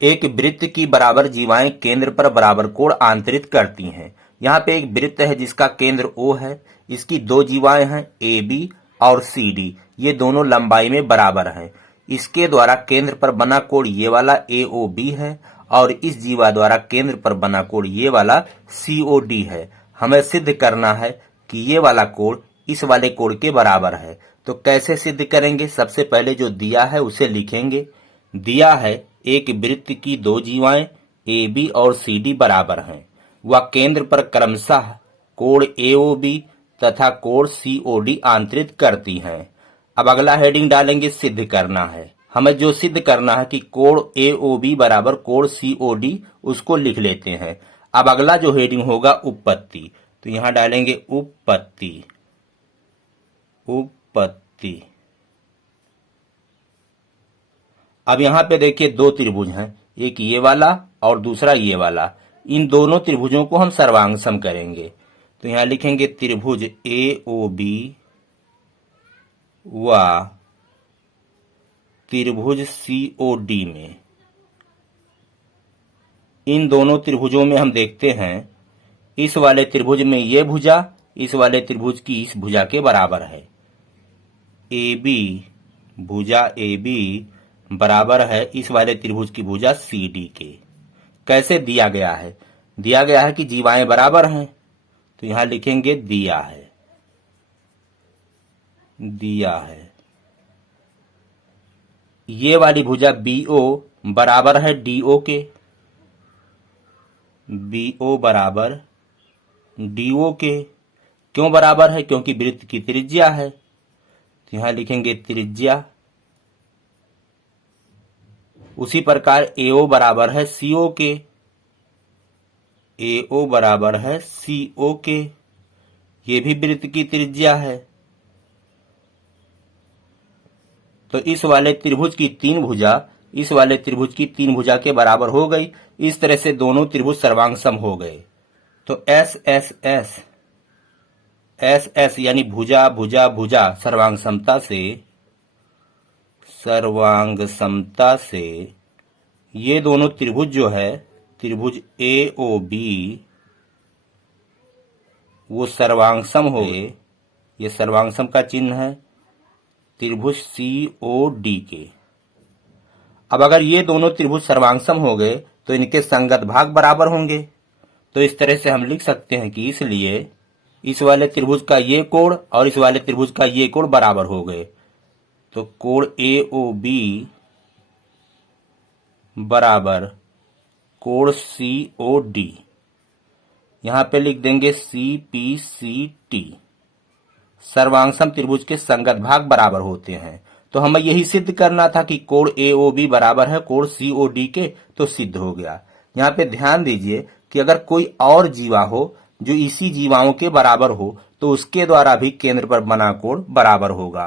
एक वृत्त की बराबर जीवाएं केंद्र पर बराबर कोण आंतरित करती हैं। यहाँ पे एक वृत्त है जिसका केंद्र O है। इसकी दो जीवाएं हैं AB और CD। ये दोनों लंबाई में बराबर हैं। इसके द्वारा केंद्र पर बना कोण ये वाला AOB है और इस जीवा द्वारा केंद्र पर बना कोण ये वाला COD है। हमें सिद्ध करना है कि ये वाला कोण इस वाले कोण के बराबर है। तो कैसे सिद्ध करेंगे? सबसे पहले जो दिया है उसे लिखेंगे। दिया है एक वृत्त की दो जीवाएं AB और CD बराबर हैं। वह केंद्र पर क्रमशः कोण AOB तथा कोण COD आंतरित करती हैं। अब अगला हेडिंग डालेंगे, सिद्ध करना है। हमें जो सिद्ध करना है कि कोण AOB बराबर कोण COD, उसको लिख लेते हैं। अब अगला जो हेडिंग होगा उपपत्ति, तो यहां डालेंगे उपपत्ति। उपपत्ति। अब यहां पे देखिए दो त्रिभुज हैं, एक ये वाला और दूसरा ये वाला। इन दोनों त्रिभुजों को हम सर्वांगसम करेंगे। तो यहां लिखेंगे त्रिभुज AOB व त्रिभुज COD में। इन दोनों त्रिभुजों में हम देखते हैं इस वाले त्रिभुज में ये भुजा इस वाले त्रिभुज की इस भुजा के बराबर है। AB भुजा AB बराबर है इस वाले त्रिभुज की भुजा CD के। कैसे दिया गया है? दिया गया है कि जीवाएं बराबर हैं, तो यहां लिखेंगे दिया है। दिया है ये वाली भुजा BO बराबर है DO के। BO बराबर DO के। क्यों बराबर है? क्योंकि वृत्त की त्रिज्या है, तो यहां लिखेंगे त्रिज्या। उसी प्रकार AO बराबर है CO के। AO बराबर है CO के। ये भी वृत्त की त्रिज्या है। तो इस वाले त्रिभुज की तीन भुजा इस वाले त्रिभुज की तीन भुजा के बराबर हो गई। इस तरह से दोनों त्रिभुज सर्वांगसम हो गए। तो SS यानी भुजा भुजा भुजा सर्वांगसमता से ये दोनों त्रिभुज जो है त्रिभुज AOB वो सर्वांगसम हो गए। ये सर्वांगसम का चिन्ह है त्रिभुज COD के। अब अगर ये दोनों त्रिभुज सर्वांगसम हो गए तो इनके संगत भाग बराबर होंगे। तो इस तरह से हम लिख सकते हैं कि इसलिए इस वाले त्रिभुज का ये कोण और इस वाले त्रिभुज का ये कोण बराबर हो गए। तो कोण AOB बराबर कोण COD। यहां पे लिख देंगे CPCT। सर्वांगसम त्रिभुज के संगत भाग बराबर होते हैं। तो हमें यही सिद्ध करना था कि कोण AOB बराबर है कोण COD के, तो सिद्ध हो गया। यहाँ पे ध्यान दीजिए कि अगर कोई और जीवा हो जो इसी जीवाओं के बराबर हो तो उसके द्वारा भी केंद्र पर बना कोण बराबर होगा।